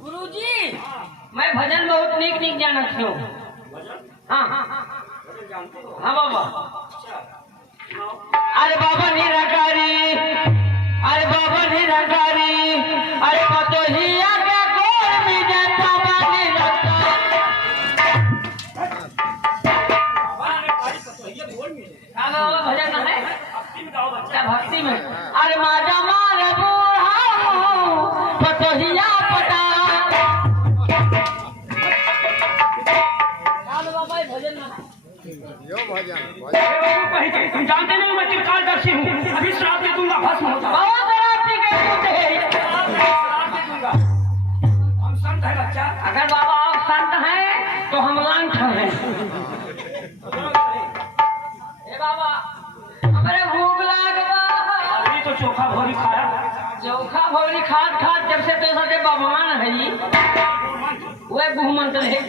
गुरुजी मैं भजन बहुत नीक जानत हूँ। हाँ हाँ बाबा। अरे बाबा निराकारी, अरे बाबा निराकारी, अरे पतोहिया का गोर में जाता बानी लगता। बाबा भजन है क्या भक्ति में? अरे माजा मार बूढ़ा पतोहिया पटा। बाबा भजन यो भजन तुम जानते नहीं मैं त्रिकालदर्शी हूँ। अभी श्राप दे दूंगा, भस्म होगा। हम संत है बच्चा। अगर बाबा आप संत हैं तो हम लांठ हैं। बाबा हमारे भूख लागवा। अभी तो चोखा भोरी खाया। चोखा भोरी खाद खाद जब से तो सटे भगवान है जी वह गुहमंत्र है,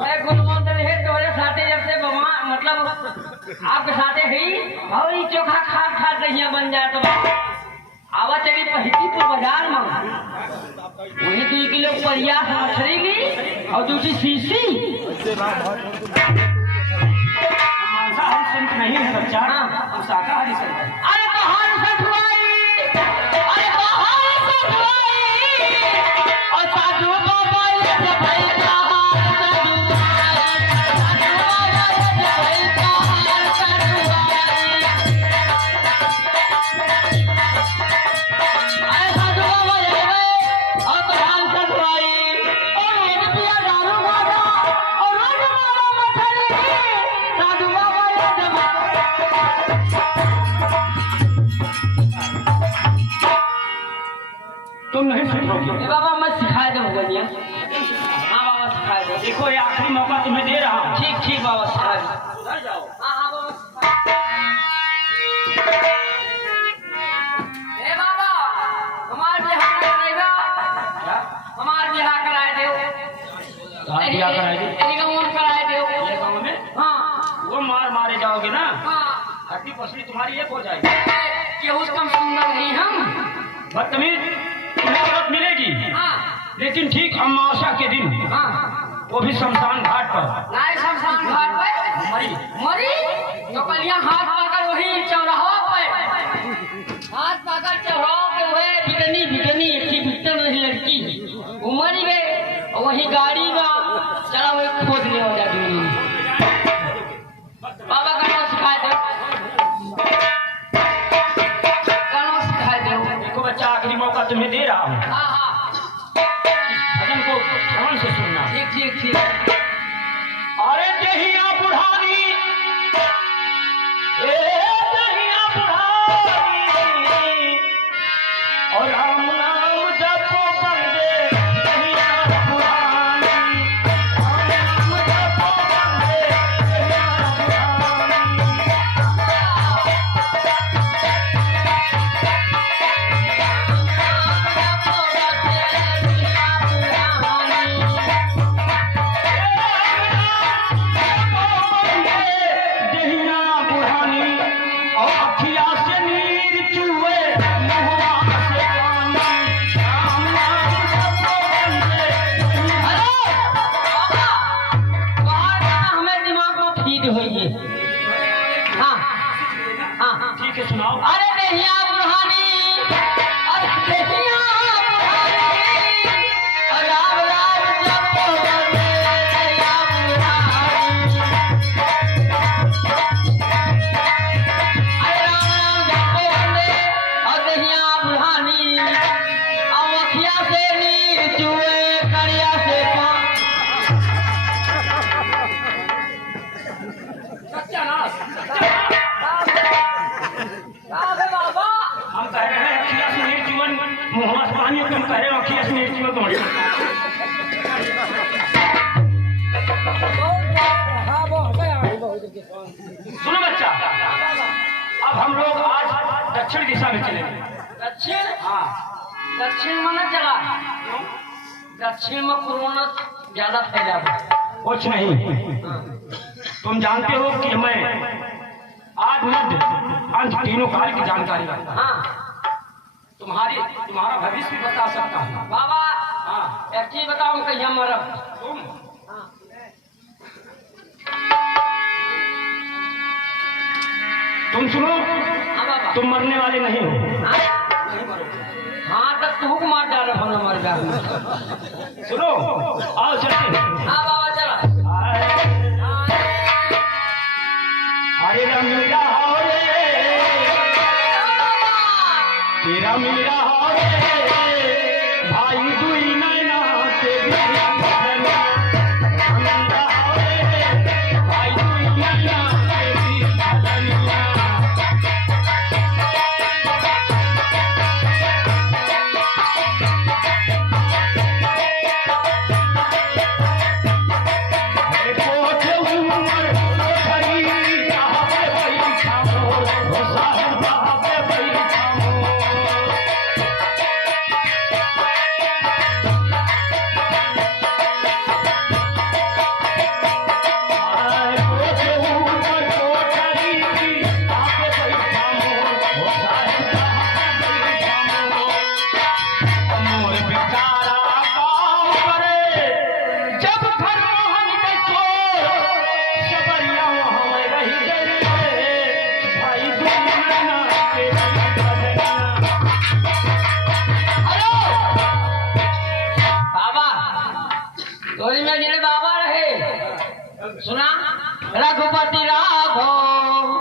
वह गुहमंत्र है। तोरे साथे जब से भगवान मतलब आपके साथे है भोरी चोखा खाद खाद दहिया बन जाए तो आवा चली पहतीपुर बाजार में वही 2 किलो परिया मछली ली और दूसरी शीशी। मांसाहारी संत नहीं है बच्चा। हाँ। हम शाकाहारी संत हैं। अरे बाहर से धुआई, अरे बाहर से धुआई और साधु बाबा ये भाई का हार साधु बाबा ये भाई का हार साधु अरे साधु बाबा ये और बाहर से धुआई और रोज पिया दारू मारा और रोज मारा मछली साधु बाबा ये तुम नहीं सीखोगे। बाबा मैं सिखा दूँ गलिया। हाँ बाबा सिखा दो। देखो ये आखिरी मौका तुम्हें दे रहा हूँ। ठीक ठीक बाबा सिखा दो। उधर जाओ। हाँ हाँ बाबा। ए बाबा हमार बिहार कराएगा, हमार बिहार कराए दो। हाँ, बिहार कराए दो। यही गाँव में कराए दो। ये गाँव में हाँ वो मारे जाओगे ना, हाँ। हड्डी पसली तुम्हारी एक हो जाएगी। केहू से कम सुंदर नहीं हम। बदतमीज, तुम्हें औरत मिलेगी हाँ लेकिन ठीक अमावस्या के दिन, हाँ। वो भी शमशान घाट पर। नाय शमशान घाट पे मरी मरी तो कलिया हाथ पकड़ वही चौराहा पे, हाथ पकड़ चौराहा पे हुए बिकनी बिकनी एक बिकन रही लड़की वो मरी गए और वही गाड़ी में चला हुए खोदने हो जाती। बाबा गाना सिखाए दो, गाना सिखाए दो। देखो बच्चा आखिरी मौका तुम्हें दे रहा हूँ। हाँ हाँ भजन को ध्यान से सुनना। ठीक ठीक ठीक। अरे दहिया बुढ़ानी, ए दहिया बुढ़ानी और राम नाम जपो बंदे दहिया बुढ़ानी, राम नाम जपो दक्षिण दिशा में चले दक्षिण हाँ दक्षिण में न चला दक्षिण में कोरोना ज्यादा फैला हुआ है। कुछ नहीं तुम जानते हो कि मैं आज मध्य अंत तीनों काल की जानकारी रखता हूं। हाँ तुम्हारा भविष्य भी बता सकता हूँ। बाबा हाँ एक चीज बताओ कहीं मरब तुम सुनो हाँ बाबा तुम मरने वाले नहीं हो। हाँ तब तू को मार डाल हम मर गया सुनो आओ चलते हाँ बाबा चला अरे रमीरा हो रे तेरा मीरा हो रे भाई दुई नैना से रमीरा हो रे भाई दुई नैना से रमीरा में जिन्हें बाबा रहे सुना रघुपति राघव